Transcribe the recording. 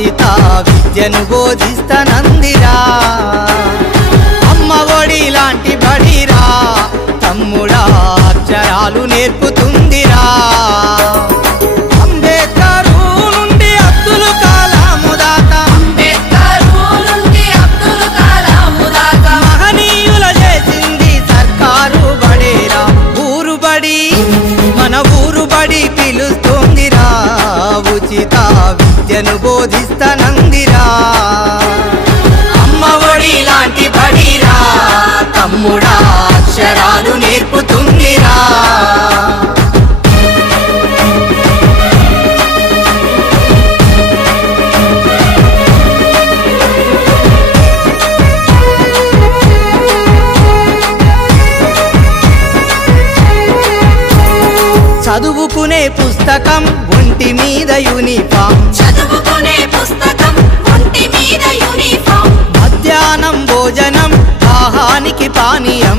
ఉచిత విద్యను బోధిస్తనందిరా అమ్మ ఒడి లాంటి బడిరా తమ్ముడా అక్షరాలు నేర్పుతుందిరా అంబేద్కర్ నుండి అబ్దుల్ కలాం దాకా మహనీయుల చేసింది సర్కారు బడేరా ఊరు బడి మన ఊరు బడి పిలుస్తుందిరా ఉచిత విద్యను బోధిస్తనందిరా అమ్మ ఒడి లాంటి బడిరా తమ్ముడా అక్షరాలు నేర్పుతుందిరా చదువుకునే పుస్తకం ఒంటి మీద యూనిఫామ్ మధ్యాహ్నం భోజనం దాహానికి పానీయం